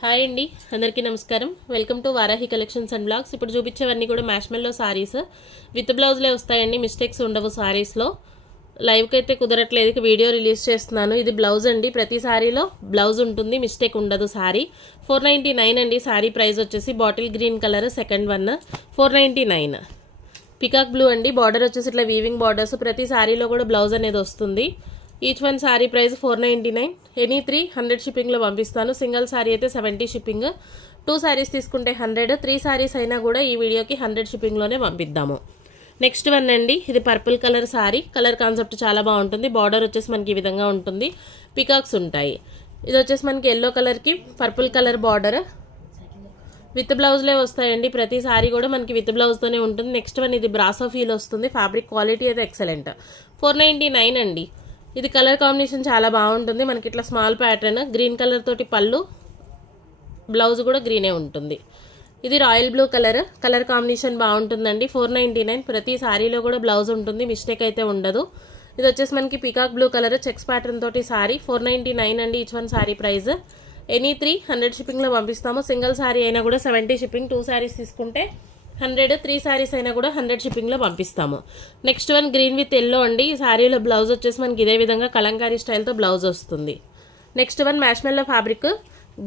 Hi అండి, అందరికీ నమస్కారం. Welcome to Varahi collections and blogs. ఇప్పుడు చూపించేవన్నీ కూడా మ్యాష్మెల్లో సారీస్ విత్ బ్లౌజ్లే వస్తాయండి. మిస్టేక్స్ ఉండవు సారీస్లో. లైవ్కి అయితే కుదరట్లేదు, వీడియో రిలీజ్ చేస్తున్నాను. ఇది బ్లౌజ్ అండి. ప్రతి సారీలో బ్లౌజ్ ఉంటుంది, మిస్టేక్ ఉండదు. సారీ 499 అండి. సారీ ప్రైస్ వచ్చేసి bottle green colour second one 499. Peacock blue అండి. బార్డర్ వచ్చేసి ఇట్లా వీవింగ్ బార్డర్స్. ప్రతి సారీలో కూడా బ్లౌజ్ అనేది వస్తుంది. Each one sorry price 499. Any 300 షిప్పింగ్లో పంపిస్తాను. సింగిల్ సారీ అయితే 70 షిప్పింగ్. 2 సారీస్ తీసుకుంటే 100. 3 సారీస్ అయినా కూడా ఈ వీడియోకి 100 షిప్పింగ్లోనే పంపిద్దాము. నెక్స్ట్ వన్ అండి, ఇది purple colour sorry. Colour concept చాలా బాగుంటుంది. బార్డర్ వచ్చేసి మనకి ఈ విధంగా ఉంటుంది, పికాక్స్ ఉంటాయి. ఇది వచ్చేసి మనకి ఎల్లో కలర్కి పర్పుల్ కలర్ బార్డర్. విత్ బ్లౌజ్లే వస్తాయండి. ప్రతి సారీ కూడా మనకి విత్ బ్లౌజ్తోనే ఉంటుంది. నెక్స్ట్ వన్, ఇది బ్రాసో ఫీల్ వస్తుంది. ఫ్యాబ్రిక్ క్వాలిటీ అయితే ఎక్సలెంట్. 499 అండి. ఇది కలర్ కాంబినేషన్ చాలా బాగుంటుంది. మనకి ఇట్లా స్మాల్ ప్యాటర్న్, గ్రీన్ కలర్ తోటి పళ్ళు, బ్లౌజ్ కూడా గ్రీనే ఉంటుంది. ఇది royal blue colour. Colour combination బాగుంటుందండి. 499. ప్రతి సారీలో కూడా బ్లౌజ్ ఉంటుంది, మిస్టేక్ అయితే ఉండదు. ఇది వచ్చేసి మనకి peacock blue colour checks pattern తోటి సారీ 499 అండి. Each one sorry price. Any 300 షిప్పింగ్లో పంపిస్తాము. సింగిల్ సారీ అయినా కూడా 70 షిప్పింగ్. 2 సారీస్ తీసుకుంటే 100. 3 సారీస్ అయినా కూడా 100 షిప్పింగ్లో పంపిస్తాము. Next one green with yellow అండి. ఈ సారీలో బ్లౌజ్ వచ్చేసి మనకి ఇదే విధంగా కలంకారీ స్టైల్తో బ్లౌజ్ వస్తుంది. Next one marshmallow fabric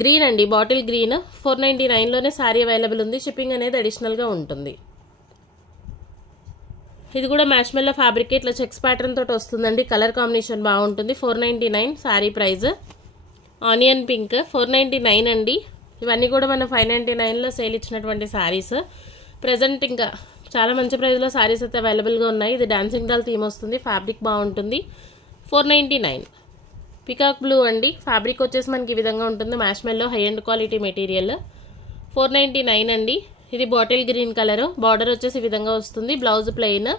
green అండి, బాటిల్ గ్రీన్. 499లోనే సారీ అవైలబుల్ ఉంది. షిప్పింగ్ అనేది అడిషనల్గా ఉంటుంది. ఇది కూడా మ్యాష్మెల్లో ఫ్యాబ్రిక్ ఇట్లా చెక్స్ ప్యాటర్న్ తోటి వస్తుందండి. కలర్ కాంబినేషన్ బాగుంటుంది. 499 సారీ ప్రైస్. ఆనియన్ పింక్ 499 అండి. ఇవన్నీ కూడా మనం 599లో సేల్ ఇచ్చినటువంటి సారీస్. ప్రజెంట్ ఇంకా చాలా మంచి ప్రైస్లో సారీస్ అయితే అవైలబుల్గా ఉన్నాయి. ఇది డాన్సింగ్ డాల్ థీమ్ వస్తుంది. ఫ్యాబ్రిక్ బాగుంటుంది. 499. పికాక్ బ్లూ అండి. ఫ్యాబ్రిక్ వచ్చేసి మనకి ఈ విధంగా ఉంటుంది. Marshmallow high and quality material. 499 అండి. ఇది బాటిల్ గ్రీన్ కలర్. బార్డర్ వచ్చేసి ఈ విధంగా వస్తుంది. Blouse plain.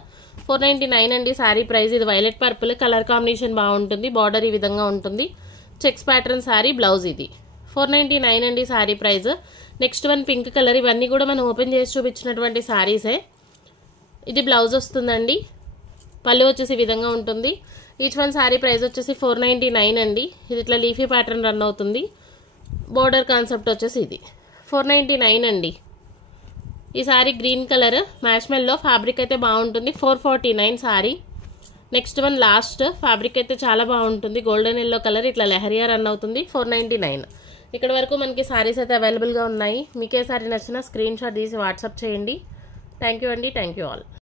499 అండి సారీ ప్రైస్. ఇది వైలెట్ పర్పుల్ కలర్ కాంబినేషన్ బాగుంటుంది. బార్డర్ ఈ విధంగా ఉంటుంది. చెక్స్ ప్యాటర్న్ సారీ, బ్లౌజ్ ఇది. 499 అండి sorry price. Next one pink colour. ఇవన్నీ కూడా మనం ఓపెన్ చేసి చూపించినటువంటి సారీసే. ఇది బ్లౌజ్ వస్తుందండి. పళ్ళు వచ్చేసి ఈ విధంగా ఉంటుంది. ఈచ్ వన్ సారీ ప్రైస్ వచ్చేసి 499 అండి. ఇది ఇట్లా లీఫీ ప్యాటర్న్ రన్ అవుతుంది. బోర్డర్ కాన్సెప్ట్ వచ్చేసి ఇది 499 అండి. ఈ sorry green colour marshmallow fabric అయితే బాగుంటుంది. 449 sorry. Next one last. Fabric అయితే చాలా బాగుంటుంది. గోల్డెన్ ఎల్లో కలర్ ఇట్లా లెహరియా రన్ అవుతుంది. 499. ఇక్కడ వరకు మనకి సారీస్ అయితే అవైలబుల్గా ఉన్నాయి. మీకే సారీ నచ్చినా స్క్రీన్ షాట్ తీసి వాట్సాప్ చేయండి. థ్యాంక్ యూ అండి. Thank you all.